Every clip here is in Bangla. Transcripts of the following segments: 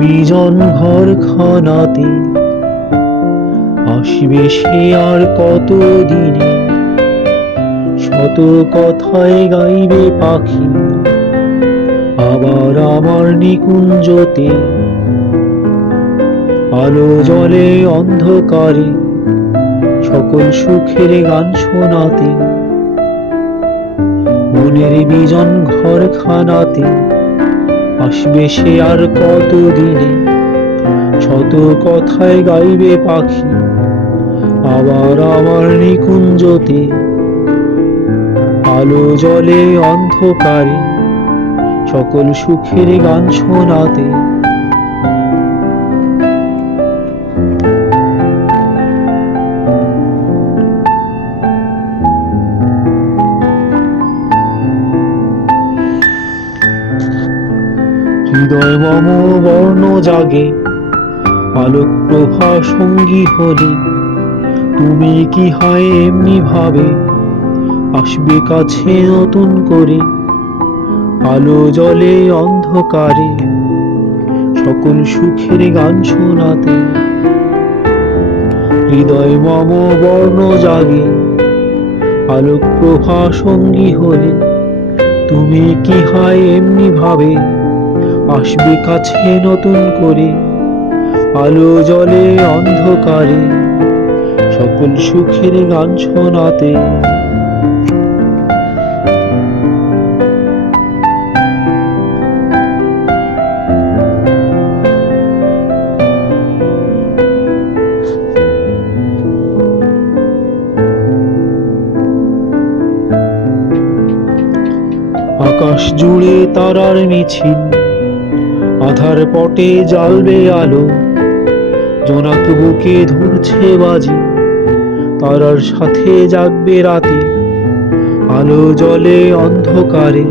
বিজন ঘরখানাতে আসবে সে আর কত দিনে, শত কথায় গাইবে পাখি আবার আমার নিকুঞ্জতে। আলো জলে অন্ধকারে সকল সুখের গান শোনাতে, মনের বিজন ঘরখানাতে আসবে সে আর কত দিনে, শত কথায় গাইবে পাখি আবার আমার নিকুঞ্জতে। আলো জলে অন্ধকারে সকল সুখের গান শোনাতে। হৃদয় মম বর্ণ জাগে আলোক প্রভা সঙ্গী হলে, তুমি কি হয় এমনি ভাবে আসবে কাছে নতুন করে। আলো জলে অন্ধকারে সকল সুখের গান শোনাতে। হৃদয় মম বর্ণ জাগে আলোক প্রভা সঙ্গী হলে, তুমি কি হয় এমনি ভাবে আসবে কাছে নতুন করে। আলো জলে অন্ধকারে সকল সুখের গান শোনাতে। আকাশ জুড়ে তারার মিছিল, আধার পটে জ্বালবে আলো। জোনাক বুকে ধরছে বাজি, তারার সাথে জাগবে রাতে। আলো জলে অন্ধকারে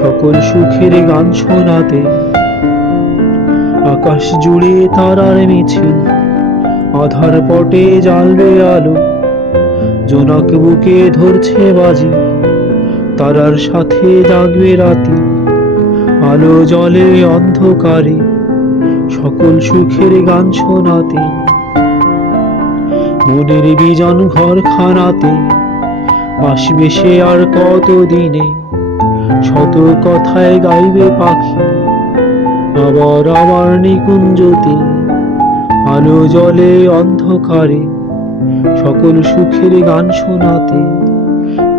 সকল সুখের গান শোনাতে। আকাশ জুড়ে তারার মিছিল, আধার পটে জ্বালবে আলো। জোনাক বুকে ধরছে বাজি, তারার সাথে জাগবে রাতে। আলো জলে অন্ধকারে সকল সুখের গান শোনাতে। মনের বিজন ঘরখানাতে আসবে সে আর কত দিনে, শত কথায় গাইবে পাখি আবার আমার নিকুঞ্জতে। আলো জলে অন্ধকারে সকল সুখের গান শোনাতে।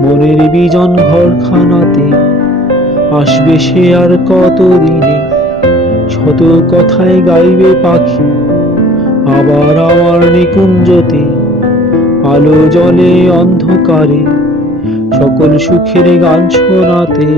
মনের বিজন ঘরখানাতে আসবে সে আর কত দিনে, শত কথায় গাইবে পাখি আবার আমার নিকুঞ্জতে। আলো জলে অন্ধকারে সকল সুখের গান শোনাতে।